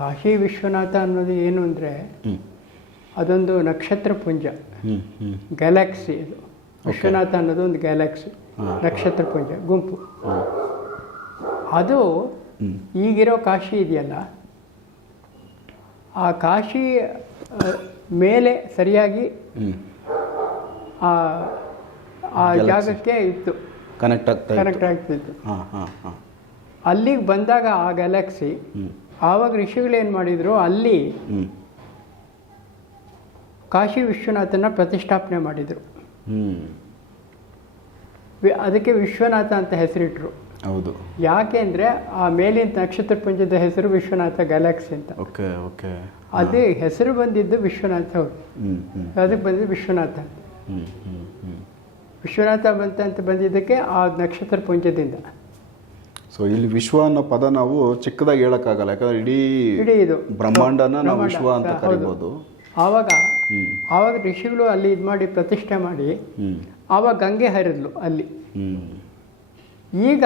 ಕಾಶಿ ವಿಶ್ವನಾಥ ಅನ್ನೋದು ಏನು ಅಂದರೆ ಅದೊಂದು ನಕ್ಷತ್ರ ಪುಂಜ. ಗ್ಯಾಲಕ್ಸಿ ಇದು. ವಿಶ್ವನಾಥ ಅನ್ನೋದು ಒಂದು ಗ್ಯಾಲಕ್ಸಿ ನಕ್ಷತ್ರ ಪುಂಜ ಗುಂಪು. ಅದು. ಈಗಿರೋ ಕಾಶಿ ಇದೆಯಲ್ಲ ಆ ಕಾಶಿ ಮೇಲೆ ಸರಿಯಾಗಿ ಆ ಆ ಜಾಗಕ್ಕೆ ಇತ್ತು. ಕನೆಕ್ಟ್ ಆಗ್ತಾ ಕನೆಕ್ಟ್ ಆಗ್ತಿತ್ತು ಅಲ್ಲಿಗೆ ಬಂದಾಗ ಆ ಗ್ಯಾಲಕ್ಸಿ ಆವಾಗ ಋಷಿಗಳೇನು ಮಾಡಿದರು? ಅಲ್ಲಿ ಕಾಶಿ ವಿಶ್ವನಾಥನ ಪ್ರತಿಷ್ಠಾಪನೆ ಮಾಡಿದರು. ಅದಕ್ಕೆ ವಿಶ್ವನಾಥ ಅಂತ ಹೆಸರಿಟ್ರು. ಹೌದು. ಯಾಕೆ ಅಂದರೆ ಆ ಮೇಲಿನ ನಕ್ಷತ್ರ ಪುಂಜದ ಹೆಸರು ವಿಶ್ವನಾಥ ಗ್ಯಾಲಕ್ಸಿ ಅಂತ. Okay okay. ಅದೇ ಹೆಸರು ಬಂದಿದ್ದು ವಿಶ್ವನಾಥ ಅವರು. ಅದಕ್ಕೆ ಬಂದಿದ್ದು ವಿಶ್ವನಾಥ ವಿಶ್ವನಾಥ ಬಂತ ಅಂತ ಬಂದಿದ್ದಕ್ಕೆ ಆ ನಕ್ಷತ್ರ ಪುಂಜದಿಂದ ಸೊ ಇಲ್ಲಿ ವಿಶ್ವ ಅನ್ನೋ ಪದ ನಾವು ಚಿಕ್ಕದಾಗಿ ಹೇಳೋಕ್ಕಾಗಲ್ಲ. ಯಾಕಂದ್ರೆ ಇಡೀ ಇಡೀ ಇದು ಬ್ರಹ್ಮಾಂಡನ ನಾವು ವಿಶ್ವ ಅಂತ. ಕರಿಬೋದು. ಆವಾಗ ಆವಾಗ ಋಷಿಗಳು ಅಲ್ಲಿ ಇದು ಮಾಡಿ ಪ್ರತಿಷ್ಠೆ ಮಾಡಿ ಆವಾಗ ಗಂಗೆ ಹರಿದ್ಲು ಅಲ್ಲಿ. ಈಗ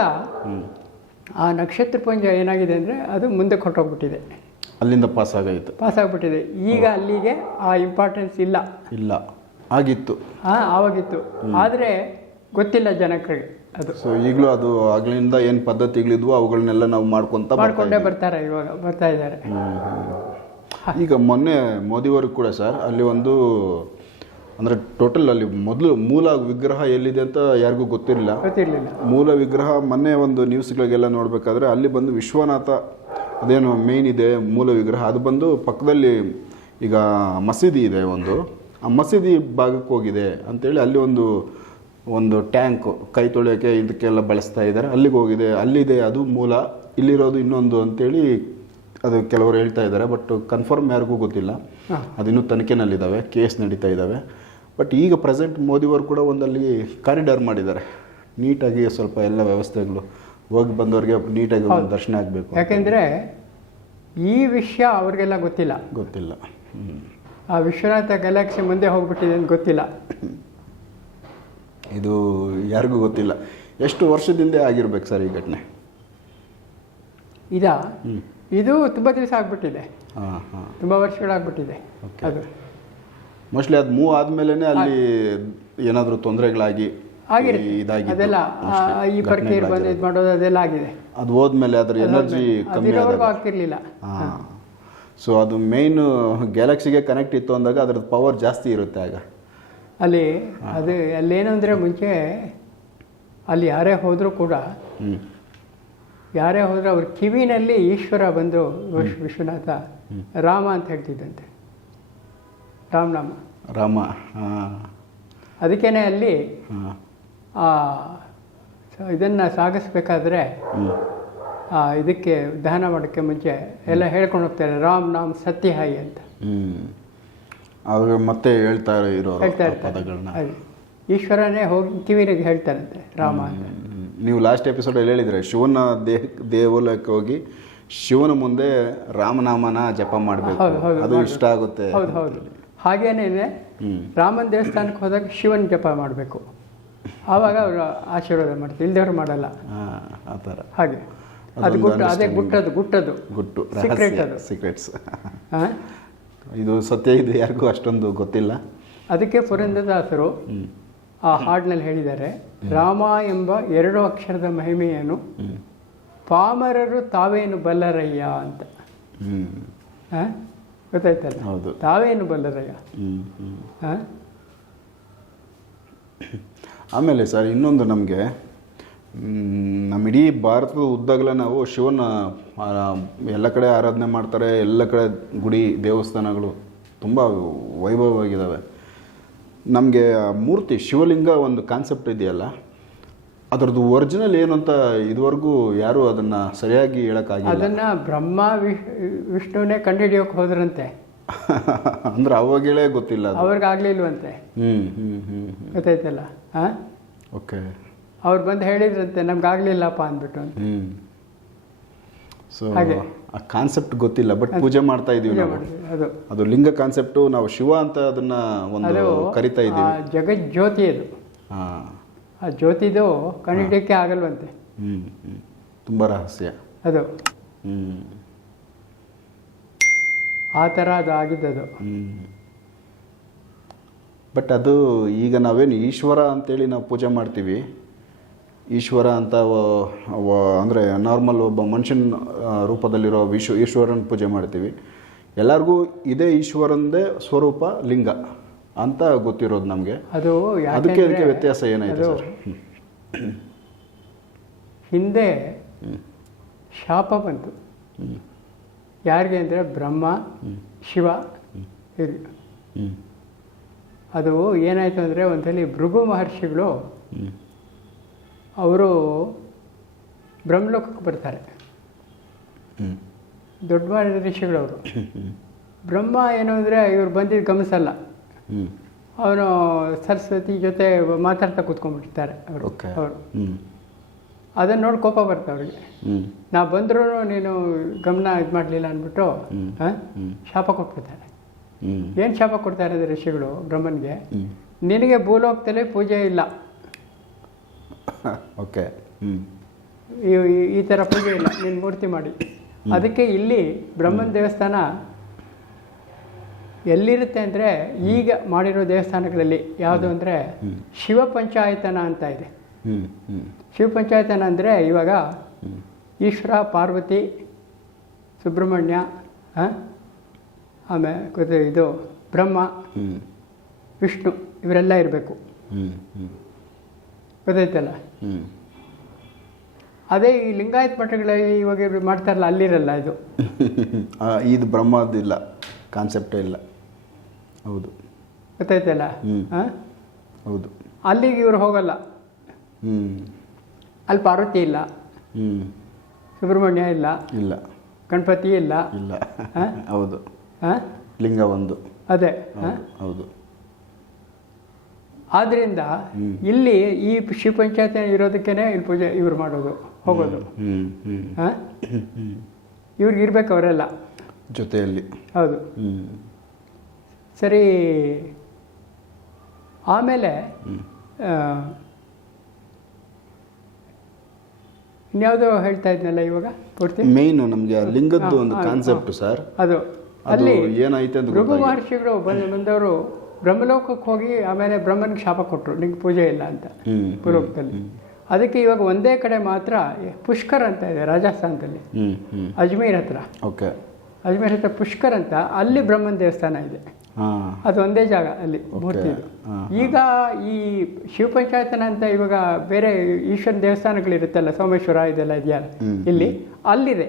ಆ ನಕ್ಷತ್ರ ಪುಂಜ ಏನಾಗಿದೆ ಅಂದರೆ ಅದು ಮುಂದೆ ಕೊಟ್ಟೋಗ್ಬಿಟ್ಟಿದೆ. ಅಲ್ಲಿಂದ ಪಾಸ್ ಆಗೈತೆ. ಪಾಸ್ ಆಗ್ಬಿಟ್ಟಿದೆ. ಈಗ ಅಲ್ಲಿಗೆ ಆ ಇಂಪಾರ್ಟೆನ್ಸ್ ಇಲ್ಲ. ಇಲ್ಲ. ಆಗಿತ್ತು. ಆ, ಆವಾಗಿತ್ತು. ಆದರೆ ಗೊತ್ತಿಲ್ಲ ಅದು ಸೊ ಈಗಲೂ ಅದು ಆಗ್ಲಿಂದ ಏನು ಪದ್ಧತಿಗಳಿದ್ವು ಅವುಗಳನ್ನೆಲ್ಲ ನಾವು ಮಾಡ್ಕೊಂತ ಮಾಡ್ಕೊಂಡೇ ಬರ್ತಾರೆ ಇವಾಗ ಬರ್ತಾ ಇದ್ದಾರೆ. ಈಗ ಮೊನ್ನೆ ಮೋದಿವರೆಗೂ ಕೂಡ ಸರ್ ಅಲ್ಲಿ ಒಂದು ಅಂದರೆ ಟೋಟಲ್ ಅಲ್ಲಿ ಮೊದಲು ಮೂಲ ವಿಗ್ರಹ ಎಲ್ಲಿದೆ ಅಂತ ಯಾರಿಗೂ ಗೊತ್ತಿರಲಿಲ್ಲ. ಗೊತ್ತಿರಲಿಲ್ಲ. ಮೂಲ ವಿಗ್ರಹ ಮೊನ್ನೆ ಒಂದು ನ್ಯೂಸ್ಗಳಿಗೆಲ್ಲ ನೋಡಬೇಕಾದ್ರೆ ಅಲ್ಲಿ ಬಂದು ವಿಶ್ವನಾಥ ಅದೇನು ಮೇನ್ ಇದೆ ಮೂಲ ವಿಗ್ರಹ ಅದು ಬಂದು ಪಕ್ಕದಲ್ಲಿ ಈಗ ಮಸೀದಿ ಇದೆ ಒಂದು. ಆ ಮಸೀದಿ ಭಾಗಕ್ಕೆ ಹೋಗಿದೆ ಅಂತೇಳಿ ಅಲ್ಲಿ ಒಂದು ಒಂದು ಟ್ಯಾಂಕ್ ಕೈ ತೊಳೆಯೋಕ್ಕೆ ಇದಕ್ಕೆಲ್ಲ ಬಳಸ್ತಾ ಇದ್ದಾರೆ. ಅಲ್ಲಿಗೆ ಹೋಗಿದೆ. ಅಲ್ಲಿದೆ ಅದು ಮೂಲ. ಇಲ್ಲಿರೋದು ಇನ್ನೊಂದು ಅಂತೇಳಿ ಅದು ಕೆಲವರು ಹೇಳ್ತಾ ಇದ್ದಾರೆ. ಬಟ್ ಕನ್ಫರ್ಮ್ ಯಾರಿಗೂ ಗೊತ್ತಿಲ್ಲ. ಅದಿನ್ನೂ ತನಿಖೆನಲ್ಲಿದ್ದಾವೆ. ಕೇಸ್ ನಡೀತಾ ಇದ್ದಾವೆ. ಬಟ್ ಈಗ ಪ್ರೆಸೆಂಟ್ ಮೋದಿಯವರು ಕೂಡ ಒಂದಲ್ಲಿ ಕಾರಿಡಾರ್ ಮಾಡಿದ್ದಾರೆ. ನೀಟಾಗಿ ಸ್ವಲ್ಪ ಎಲ್ಲ ವ್ಯವಸ್ಥೆಗಳು. ಹೋಗಿ ಬಂದವ್ರಿಗೆ ನೀಟಾಗಿ ದರ್ಶನ ಆಗಬೇಕು ಯಾಕೆಂದರೆ ಈ ವಿಷಯ ಅವ್ರಿಗೆಲ್ಲ ಗೊತ್ತಿಲ್ಲ. ಗೊತ್ತಿಲ್ಲ. ಆ ವಿಶ್ವನಾಥ ಗ್ಯಾಲಕ್ಸಿ ಮುಂದೆ ಹೋಗ್ಬಿಟ್ಟಿದೆ ಅಂತ ಗೊತ್ತಿಲ್ಲ. ಇದು ಯಾರಿಗೂ ಗೊತ್ತಿಲ್ಲ. ಎಷ್ಟು ವರ್ಷದಿಂದ ಆಗಿರ್ಬೇಕು ಸರ್ ಈ ಘಟನೆ? ಇದ. ಇದು ತುಂಬ ದಿವಸ ಆಗ್ಬಿಟ್ಟಿದೆ. ಹಾಂ ಹಾಂ. ತುಂಬ ವರ್ಷಗಳಾಗ್ಬಿಟ್ಟಿದೆ. Okay. ಅದು. ಮೋಸ್ಟ್ಲಿ ಅದು ಮೂವ್ ಆದ್ಮೇಲೆ ಅಲ್ಲಿ ಏನಾದರೂ ತೊಂದರೆಗಳಾಗಿ ಆಗಿರುತ್ತೆ ಇದಾಗಿ ಅದೆಲ್ಲ ಆ, ಈ ಪರ್ಕೇರ್ ಬಂದು ಇದು ಮಾಡೋದು ಅದೆಲ್ಲ ಆಗಿದೆ. ಅದು ಹೋದ್ಮೇಲೆ ಅದ್ರ ಎನರ್ಜಿ ಕಮ್ಮಿ ಅದಿರೋವರೆಗೂ ಆಗ್ತಿರ್ಲಿಲ್ಲ. ಹಾಂ. ಸೊ ಅದು ಮೇನ್ ಗ್ಯಾಲಕ್ಸಿಗೆ ಕನೆಕ್ಟ್ ಇತ್ತು ಅಂದಾಗ ಅದ್ರದ್ದು ಪವರ್ ಜಾಸ್ತಿ ಇರುತ್ತೆ ಆಗ. ಅಲ್ಲಿ ಅದು ಅಲ್ಲೇನು ಅಂದರೆ ಮುಂಚೆ ಅಲ್ಲಿ ಯಾರೇ ಹೋದರೂ ಕೂಡ ಯಾರೇ ಹೋದರೂ ಅವ್ರ ಕಿವಿನಲ್ಲಿ ಈಶ್ವರ ಬಂದು ವಿಶ್- ವಿಶ್ವನಾಥ ರಾಮ ಅಂತ ಹೇಳ್ತಿದ್ದಂತೆ. ರಾಮನಾಮ ರಾಮ. ಅದಕ್ಕೇನೆ ಅಲ್ಲಿ ಇದನ್ನು ಸಾಗಿಸ್ಬೇಕಾದ್ರೆ ಇದಕ್ಕೆ ದಹನ ಮಾಡೋಕ್ಕೆ ಮುಂಚೆ ಎಲ್ಲ ಹೇಳ್ಕೊಂಡು ಹೋಗ್ತಾರೆ ರಾಮ್ ನಾಮ್ ಸತ್ಯಹಾಯಿ ಅಂತ. ಅವ್ರು ಮತ್ತೆ ಹೇಳ್ತಾ ಇರೋರು ಹೇಳ್ತಾ ಪದಗಳನ್ನ ಈಶ್ವರನೇ ಹೋಗಿ ಕಿವಿರಿಗೆ ಹೇಳ್ತಾರಂತೆ ರಾಮ ಅಂತ. ನೀವು ಲಾಸ್ಟ್ ಎಪಿಸೋಡಲ್ಲಿ ಹೇಳಿದ್ರೆ ಶಿವನ ದೇಹ ದೇವಾಲಯಕ್ಕೆ ಹೋಗಿ ಶಿವನ ಮುಂದೆ ರಾಮನಾಮನ ಜಪ ಮಾಡಬೇಕು. ಅದು. ಇಷ್ಟ ಆಗುತ್ತೆ ಹೌದು ಹೌದು. ಹಾಗೇನೇ ರಾಮನ ದೇವಸ್ಥಾನಕ್ಕೆ ಹೋದಾಗ ಶಿವನ ಜಪ ಮಾಡಬೇಕು. ಆವಾಗ ಅವರು ಆಶೀರ್ವಾದ ಮಾಡ್ತಾರೆ. ಇಲ್ದೇವ್ರು ಮಾಡಲ್ಲ. ಆ ಥರ. ಹಾಗೆ. ಅದು ಗುಟ್ಟು ಅದೇ. ಗುಟ್ಟದು ಗುಟ್ಟದು ಗುಟ್ಟು ಸೀಕ್ರೆಟ್ ಅದು. ಸೀಕ್ರೆಟ್ಸ್? ಇದು ಸತ್ಯ ಇದು ಯಾರಿಗೂ ಅಷ್ಟೊಂದು ಗೊತ್ತಿಲ್ಲ. ಅದಕ್ಕೆ ಪುರಂದರದಾಸರು ಆ ಹಾಡಿನಲ್ಲಿ ಹೇಳಿದ್ದಾರೆ ರಾಮ ಎಂಬ ಎರಡು ಅಕ್ಷರದ ಮಹಿಮೆಯನ್ನು ಹ್ಮ್. ಪಾಮರರು ತಾವೇನು ಬಲ್ಲರಯ್ಯ ಅಂತ? ಗೊತ್ತಾಯ್ತಲ್ಲ? ಹೌದು. ತಾವೇನು ಬಲ್ಲರಯ್ಯ? ಆಮೇಲೆ ಸರ್ ಇನ್ನೊಂದು ನಮಗೆ ನಮ್ಮ ಇಡೀ ಭಾರತದ ಉದ್ದಾಗಲೇ ನಾವು ಶಿವನ ಎಲ್ಲ ಕಡೆ ಆರಾಧನೆ ಮಾಡ್ತಾರೆ ಎಲ್ಲ ಕಡೆ ಗುಡಿ ದೇವಸ್ಥಾನಗಳು ತುಂಬ ವೈಭವವಾಗಿದ್ದಾವೆ ನಮಗೆ ಮೂರ್ತಿ ಶಿವಲಿಂಗ ಒಂದು ಕಾನ್ಸೆಪ್ಟ್ ಇದೆಯಲ್ಲ ಅದರದ್ದು ಒರಿಜಿನಲ್ ಏನು ಅಂತ ಇದುವರೆಗೂ ಯಾರು ಅದನ್ನು ಸರಿಯಾಗಿ ಹೇಳೋಕ್ಕಾಗಿಲ್ಲ. ಅದನ್ನು ಬ್ರಹ್ಮ ವಿಶ್ ವಿಷ್ಣುನೇ ಕಂಡುಹಿಡಿಯೋಕೆ ಹೋದ್ರಂತೆ. ಅಂದ್ರೆ ಅವಾಗಲೇ ಗೊತ್ತಿಲ್ಲ ಅವ್ರಿಗಾಗ್ಲಿಲ್ವಂತೆ ಹ್ಞೂ ಹ್ಞೂ ಹ್ಞೂ ಗೊತ್ತಾಯ್ತಲ್ಲ? ಹಾಂ? ಓಕೆ ಅವ್ರು ಬಂದು ಹೇಳಿದ್ರಂತೆ ನಮ್ಗಾಗ್ಲಿಲ್ಲಪ್ಪ ಅಂದ್ಬಿಟ್ಟು ಅಂತ. ಸೊ ಹಾಗೆ. ಆ ಕಾನ್ಸೆಪ್ಟ್ ಗೊತ್ತಿಲ್ಲ ಬಟ್ ಪೂಜೆ ಮಾಡ್ತಾ ಇದೀವಿ ನಾವು. ಅದು. ಅದು ಲಿಂಗ ಕಾನ್ಸೆಪ್ಟು ನಾವು ಶಿವ ಅಂತ ಅದನ್ನ ಒಂದು ಕರಿತಾ ಇದ್ದೀವಿ ಜಗಜ್ಯೋತಿ ಜ್ಯೋತಿ ಅದು ಆ ಜ್ಯೋತಿದು ಕಂಡಿಡಿಯಕ್ಕೆ ಆಗಲ್ವಂತೆ. ಹ್ಮ್ ಹ್ಞೂ ತುಂಬಾ ರಹಸ್ಯ. ಅದು. ಹ್ಞೂ ಆ ಥರ ಅದು ಆಗಿದ್ದದು ಬಟ್ ಅದು ಈಗ ನಾವೇನು ಈಶ್ವರ ಅಂತೇಳಿ ನಾವು ಪೂಜೆ ಮಾಡ್ತೀವಿ. ಈಶ್ವರ ಅಂತ ಅಂದರೆ ನಾರ್ಮಲ್ ಒಬ್ಬ ಮನುಷ್ಯನ ರೂಪದಲ್ಲಿರೋ ವಿಶ್ವ ಈಶ್ವರನ ಪೂಜೆ ಮಾಡ್ತೀವಿ. ಎಲ್ಲರಿಗೂ ಇದೇ ಈಶ್ವರಂದೇ ಸ್ವರೂಪ ಲಿಂಗ ಅಂತ ಗೊತ್ತಿರೋದು ನಮಗೆ. ಅದು ಅದಕ್ಕೆ ಅದಕ್ಕೆ ವ್ಯತ್ಯಾಸ ಏನಾಯಿತು ಸರ್? ಹಿಂದೆ ಶಾಪ ಬಂತು. ಯಾರಿಗೆ ಅಂದರೆ ಬ್ರಹ್ಮ ಶಿವ ಇದು ಅದು ಏನಾಯಿತು ಅಂದರೆ ಒಂದಲ್ಲಿ ಭೃಗು ಮಹರ್ಷಿಗಳು ಅವರು ಬ್ರಹ್ಮಲೋಕಕ್ಕೆ ಬರ್ತಾರೆ. ದೊಡ್ಡ ಋಷಿಗಳವರು ಬ್ರಹ್ಮ ಏನು ಅಂದರೆ ಇವ್ರು ಬಂದಿದ್ದು ಗಮನಿಸಲ್ಲ. ಅವನು ಸರಸ್ವತಿ ಜೊತೆ ಮಾತಾಡ್ತಾ ಕೂತ್ಕೊಂಡ್ಬಿಡ್ತಾರೆ ಅವರು ಅವರು. ಅದನ್ನು ನೋಡಿ ಕೋಪ ಬರ್ತ ಅವ್ರಿಗೆ. ನಾ ಬಂದರೂ ನೀನು ಗಮನ ಇದು ಮಾಡಲಿಲ್ಲ ಅಂದ್ಬಿಟ್ಟು. ಶಾಪ ಕೊಟ್ಬಿಡ್ತಾರೆ. ಏನು ಶಾಪ ಕೊಡ್ತಾರೆ ಋಷಿಗಳು ಬ್ರಹ್ಮನಿಗೆ? ನಿನಗೆ ಭೂಲೋಕದಲ್ಲಿ ಪೂಜೆ ಇಲ್ಲ. ಓಕೆ ಹ್ಞೂ ಈ- ಥರ ಪೂಜೆ ಇಲ್ಲ. ನೀನು ಮೂರ್ತಿ ಮಾಡಿ. ಅದಕ್ಕೆ ಇಲ್ಲಿ ಬ್ರಹ್ಮನ ದೇವಸ್ಥಾನ ಎಲ್ಲಿರುತ್ತೆ ಅಂದರೆ ಈಗ ಮಾಡಿರೋ ದೇವಸ್ಥಾನಗಳಲ್ಲಿ ಯಾವುದು ಅಂದರೆ ಶಿವ ಪಂಚಾಯತನ ಅಂತ ಇದೆ. ಶಿವ ಪಂಚಾಯತನ ಅಂದರೆ ಇವಾಗ ಈಶ್ವರ ಪಾರ್ವತಿ ಸುಬ್ರಹ್ಮಣ್ಯ ಆಮೇಲೆ ಇದು ಬ್ರಹ್ಮ ವಿಷ್ಣು ಇವರೆಲ್ಲ ಇರಬೇಕು. ಹ್ಞೂ ಹ್ಞೂ ಗೊತ್ತಾಯ್ತಲ್ಲ ಹ್ಞೂ ಅದೇ ಈ ಲಿಂಗಾಯತ್ ಮಠಗಳ ಇವಾಗ ಇವ್ರು ಮಾಡ್ತಾರಲ್ಲ ಅಲ್ಲಿರಲ್ಲ ಇದು? ಇದು ಬ್ರಹ್ಮದಿಲ್ಲ ಕಾನ್ಸೆಪ್ಟೇ ಇಲ್ಲ. ಹೌದು. ಗೊತ್ತಾಯ್ತಲ್ಲ? ಹಾಂ ಹೌದು. ಅಲ್ಲಿಗೆ ಇವರು ಹೋಗಲ್ಲ. ಹ್ಞೂ ಅಲ್ಲಿ ಪಾರ್ವತಿ ಇಲ್ಲ. ಹ್ಞೂ ಸುಬ್ರಹ್ಮಣ್ಯ ಇಲ್ಲ. ಇಲ್ಲ. ಗಣಪತಿ ಇಲ್ಲ. ಇಲ್ಲ? ಹೌದು. ಹಾಂ ಲಿಂಗ ಒಂದು. ಅದೇ? ಹೌದು. ಹೌದು ಆದ್ರಿಂದ ಇಲ್ಲಿ ಈ ಶಿವ ಪಂಚಾಯತ್ ಇರೋದಕ್ಕೇನೆ ಇಲ್ಲಿ ಪೂಜೆ ಇವ್ರು ಮಾಡೋದು ಹೋಗೋದು. ಹಾಂ? ಇವ್ರಿಗೆ ಇರ್ಬೇಕು ಅವರೆಲ್ಲ. ಜೊತೆಯಲ್ಲಿ. ಹೌದು. ಸರಿ ಆಮೇಲೆ ಇನ್ಯಾವುದೋ ಹೇಳ್ತಾ ಇದ್ನಲ್ಲ ಇವಾಗ ಪೂರ್ತಿ? ಮೇನ್ ನಮಗೆ ಲಿಂಗದ್ದು ಒಂದು ಕಾನ್ಸೆಪ್ಟ್ ಸರ್ ಅದು. ಅಲ್ಲಿ ಏನಾಯ್ತು ಅಂತ. ಮಹರ್ಷಿಗಳು ಬಂದು ಬಂದವರು ಬ್ರಹ್ಮಲೋಕಕ್ಕೆ ಹೋಗಿ ಆಮೇಲೆ ಬ್ರಹ್ಮನಿಗೆ ಶಾಪ ಕೊಟ್ಟರು ನಿಂಗೆ ಪೂಜೆ ಇಲ್ಲ ಅಂತ ಪೂರ್ವಕದಲ್ಲಿ ಅದಕ್ಕೆ ಇವಾಗ ಒಂದೇ ಕಡೆ ಮಾತ್ರ ಪುಷ್ಕರ್ ಅಂತ ಇದೆ ರಾಜಸ್ಥಾನದಲ್ಲಿ. ಅಜ್ಮೇರ್ ಹತ್ರ. ಓಕೆ. ಅಜ್ಮೀರ್ ಹತ್ರ ಪುಷ್ಕರ್ ಅಂತ ಅಲ್ಲಿ ಬ್ರಹ್ಮನ ದೇವಸ್ಥಾನ ಇದೆ. ಅದು ಒಂದೇ ಜಾಗ ಅಲ್ಲಿ ಮೂರ್ತಿ. ಈಗ ಈ ಶಿವ ಪಂಚಾಯತನ ಅಂತ ಇವಾಗ ಬೇರೆ ಈಶ್ವರನ ದೇವಸ್ಥಾನಗಳಿರುತ್ತಲ್ಲ ಸೋಮೇಶ್ವರ ಇದೆಲ್ಲ ಇದೆಯಲ್ಲ ಇಲ್ಲಿ ಅಲ್ಲಿದೆ.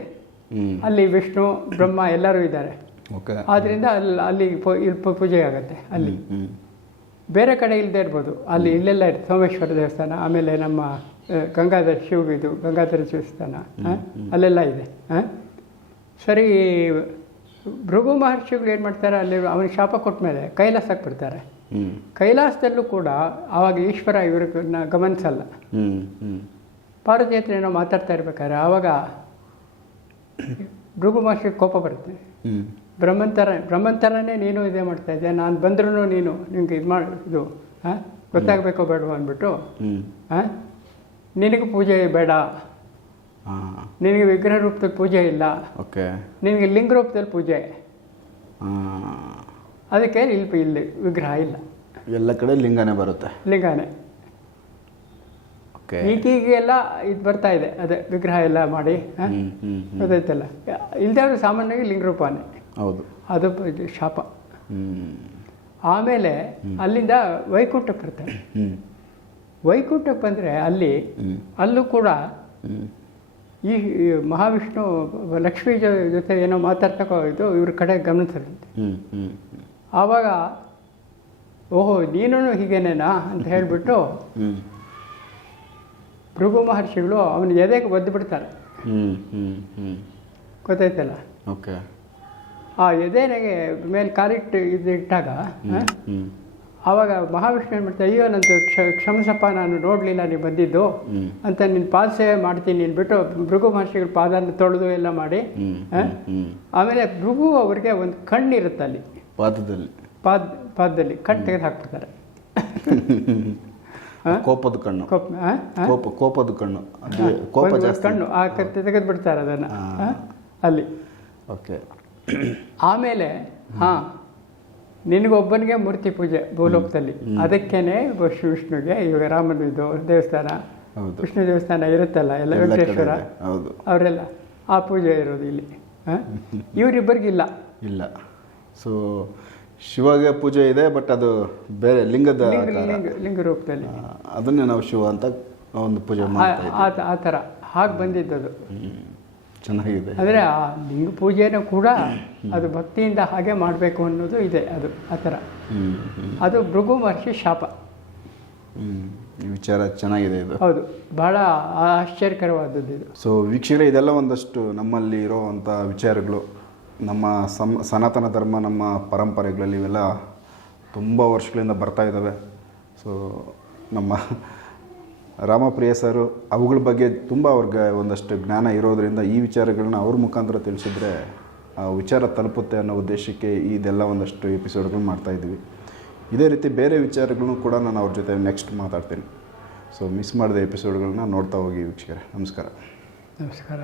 ಅಲ್ಲಿ ವಿಷ್ಣು ಬ್ರಹ್ಮ ಎಲ್ಲರೂ ಇದ್ದಾರೆ. ಓಕೆ ಆದ್ರಿಂದ ಅಲ್ಲಿ ಅಲ್ಲಿ ಪೂಜೆ ಆಗುತ್ತೆ ಅಲ್ಲಿ. ಬೇರೆ ಕಡೆ ಇಲ್ಲದೆ ಇರ್ಬೋದು. ಅಲ್ಲಿ ಇಲ್ಲೆಲ್ಲ ಇರ್ತದೆ ಸೋಮೇಶ್ವರ ದೇವಸ್ಥಾನ ಆಮೇಲೆ ನಮ್ಮ ಗಂಗಾಧರ ಶಿವ ಇದು ಗಂಗಾಧರ ದೇವಸ್ಥಾನ ಅಲ್ಲೆಲ್ಲ ಇದೆ? ಸರಿ ಭೃಗು ಮಹರ್ಷಿಗಳು ಏನು ಮಾಡ್ತಾರೆ ಅಲ್ಲಿ ಅವನಿಗೆ ಶಾಪ ಕೊಟ್ಟ ಮೇಲೆ ಕೈಲಾಸಕ್ಕೆ ಬಿಡ್ತಾರೆ ಕೈಲಾಸದಲ್ಲೂ ಕೂಡ ಆವಾಗ ಈಶ್ವರ ಇವ್ರನ್ನ ಗಮನಿಸಲ್ಲ. ಪಾರ್ವತಿ ಹತ್ರ ಏನೋ ಮಾತಾಡ್ತಾ ಇರ್ಬೇಕಾದ್ರೆ ಆವಾಗ ಭೃಗು ಮಹರ್ಷಿಗೆ ಕೋಪ ಬರುತ್ತೆ. ಬ್ರಹ್ಮಂತರ ಬ್ರಹ್ಮಂತರನೇ ನೀನು ಇದೇ ಮಾಡ್ತಾ ಇದ್ದೆ ನಾನು ಬಂದ್ರೂ ನೀನು ನಿಮ್ಗೆ ಇದು ಮಾಡಿ ಇದು ಹಾಂ? ಗೊತ್ತಾಗಬೇಕೋ ಬೇಡವೋ ಅಂದ್ಬಿಟ್ಟು ಹಾಂ? ನಿನಗೆ ಪೂಜೆ ಬೇಡ. ನಿನಗೆ ವಿಗ್ರಹ ರೂಪದಲ್ಲಿ ಪೂಜೆ ಇಲ್ಲ. ಓಕೆ. ನಿನಗೆ ಲಿಂಗ ರೂಪದಲ್ಲಿ ಪೂಜೆ. ಅದಕ್ಕೆ ಇಲ್ಲಿ ಇಲ್ಲಿ ವಿಗ್ರಹ ಇಲ್ಲ. ಎಲ್ಲ ಕಡೆ ಲಿಂಗನೇ ಬರುತ್ತೆ. ಲಿಂಗನೇ. ಈಗೀಗೆಲ್ಲ ಇದು ಬರ್ತಾ ಇದೆ. ಅದೇ ವಿಗ್ರಹ ಎಲ್ಲ ಮಾಡಿ ಅದೈತೆಲ್ಲ ಇಲ್ಲದೆ ಗೊತ್ತಾಯ್ತಲ್ಲ ಸಾಮಾನ್ಯವಾಗಿ ಲಿಂಗ ರೂಪನೇ ಹೌದು. ಅದು ಶಾಪ. ಆಮೇಲೆ ಅಲ್ಲಿಂದ ವೈಕುಂಠಕ್ಕೆ ಬರ್ತಾರೆ. ವೈಕುಂಠಕ್ಕೆ ಬಂದರೆ ಅಲ್ಲಿ ಅಲ್ಲೂ ಕೂಡ ಈ ಮಹಾವಿಷ್ಣು ಲಕ್ಷ್ಮೀ ಜೊತೆ ಏನೋ ಮಾತಾಡ್ತಕ್ಕೋ ಇದು ಇವ್ರ ಕಡೆ ಗಮನಿಸಿದಂತೆ ಆವಾಗ ಓಹೋ ನೀನು ಹೀಗೇನೇನಾ ಅಂತ ಹೇಳಿಬಿಟ್ಟು ಭೃಗು ಮಹರ್ಷಿಗಳು ಅವನ ಎದೆಗೆ ಒದ್ದು ಬಿಡ್ತಾರೆ. ಗೊತ್ತಾಯ್ತಲ್ಲ? ಓಕೆ. ಆ ಎದೆನೆಗೆ ಮೇಲೆ ಕಾಲಿಟ್ಟು ಇದು ಇಟ್ಟಾಗ ಆವಾಗ ಮಹಾವಿಷ್ಣು ಏನು ಮಾಡ್ತಾರೆ ಅಯ್ಯೋ ನಂದು ಕ್ಷ ಕ್ಷಮಸಪ್ಪ ನಾನು ನೋಡಲಿಲ್ಲ ನೀವು ಬಂದಿದ್ದು. ಅಂತ ನಿನ್ನ ಪಾದ ಸೇವೆ ಮಾಡ್ತೀನಿ ನೀನು ಬಿಟ್ಟು ಭೃಗು ಮಹರ್ಷಿಗಳ ಪಾದನ ತೊಳೆದು ಎಲ್ಲ ಮಾಡಿ ಆಮೇಲೆ ಭೃಗು ಅವ್ರಿಗೆ ಒಂದು ಕಣ್ಣಿರುತ್ತೆ ಅಲ್ಲಿ ಪಾದದಲ್ಲಿ. ಪಾದ ಪಾದದಲ್ಲಿ ಕಣ್ಣು ತೆಗೆದು ಹಾಕ್ಬಿಡ್ತಾರೆ? ಕೋಪದ ಕಣ್ಣು. ಕೋಪ ಕೋಪದ ಕಣ್ಣು. ಕೋಪ ಜಾಸ್ತಿ. ಕಣ್ಣು ಆ ಕತ್ತೆ ತೆಗೆದು ಬಿಡ್ತಾರೆ ಅದನ್ನು? ಅಲ್ಲಿ. ಓಕೆ. ಆಮೇಲೆ ಹಾಂ ನಿನಗೊಬ್ಬನಿಗೆ ಮೂರ್ತಿ ಪೂಜೆ ಭೂಲೋಕದಲ್ಲಿ. ಅದಕ್ಕೇನೆ ವಿಷ್ಣು ವಿಷ್ಣುಗೆ ಇವಾಗ ರಾಮನದು ದೇವಸ್ಥಾನ. ಹೌದು. ವಿಷ್ಣು ದೇವಸ್ಥಾನ ಇರುತ್ತಲ್ಲ ಎಲ್ಲ ವೆಂಕಟೇಶ್ವರ ಹೌದು. ಅವರೆಲ್ಲ ಆ ಪೂಜೆ ಇರೋದು ಇಲ್ಲಿ. ಇವರಿಬ್ಬರಿಗಿಲ್ಲ. ಇಲ್ಲ. ಸೊ ಶಿವಗೆ ಪೂಜೆ ಇದೆ ಬಟ್ ಅದು ಬೇರೆ ಲಿಂಗದ ಲಿಂಗ ರೂಪದಲ್ಲಿ ಅದನ್ನೇ ನಾವು ಶಿವ ಅಂತ ಒಂದು ಪೂಜೆ ಆ- ಥರ. ಹಾಗೆ ಬಂದಿದ್ದದು. ಚೆನ್ನಾಗಿದೆ. ಅಂದರೆ ಆ ಲಿಂಗ ಪೂಜೆನೂ ಕೂಡ ಅದು ಭಕ್ತಿಯಿಂದ ಹಾಗೆ ಮಾಡಬೇಕು ಅನ್ನೋದು ಇದೆ ಅದು ಆ ಥರ. ಅದು ಭೃಗು ಮಹರ್ಷಿ ಶಾಪ. ವಿಚಾರ ಚೆನ್ನಾಗಿದೆ ಇದು. ಹೌದು. ಬಹಳ ಆಶ್ಚರ್ಯಕರವಾದದ್ದು ಇದು. ಸೊ ವೀಕ್ಷಕರೇ ಇದೆಲ್ಲ ಒಂದಷ್ಟು ನಮ್ಮಲ್ಲಿ ಇರೋವಂಥ ವಿಚಾರಗಳು. ನಮ್ಮ ಸಮ್, ಸನಾತನ ಧರ್ಮ ನಮ್ಮ ಪರಂಪರೆಗಳಲ್ಲಿ ಇವೆಲ್ಲ ತುಂಬ ವರ್ಷಗಳಿಂದ ಬರ್ತಾ ಇದ್ದಾವೆ. ಸೊ ನಮ್ಮ ರಾಮಪ್ರಿಯ ಸರು ಅವುಗಳ ಬಗ್ಗೆ ತುಂಬ ಅವ್ರಿಗೆ ಒಂದಷ್ಟು ಜ್ಞಾನ ಇರೋದರಿಂದ ಈ ವಿಚಾರಗಳನ್ನ ಅವ್ರ ಮುಖಾಂತರ ತಿಳಿಸಿದ್ರೆ ಆ ವಿಚಾರ ತಲುಪುತ್ತೆ ಅನ್ನೋ ಉದ್ದೇಶಕ್ಕೆ ಇದೆಲ್ಲ ಒಂದಷ್ಟು ಎಪಿಸೋಡ್ಗಳು ಮಾಡ್ತಾಯಿದ್ದೀವಿ ಇದೇ ರೀತಿ ಬೇರೆ ವಿಚಾರಗಳನ್ನು ಕೂಡ ನಾನು ಅವ್ರ ಜೊತೆ ನೆಕ್ಸ್ಟ್ ಮಾತಾಡ್ತೀನಿ. ಸೊ ಮಿಸ್ ಮಾಡಿದ ಎಪಿಸೋಡ್ಗಳನ್ನ ನೋಡ್ತಾ ಹೋಗಿ ವೀಕ್ಷಕರೇ. ನಮಸ್ಕಾರ. ನಮಸ್ಕಾರ.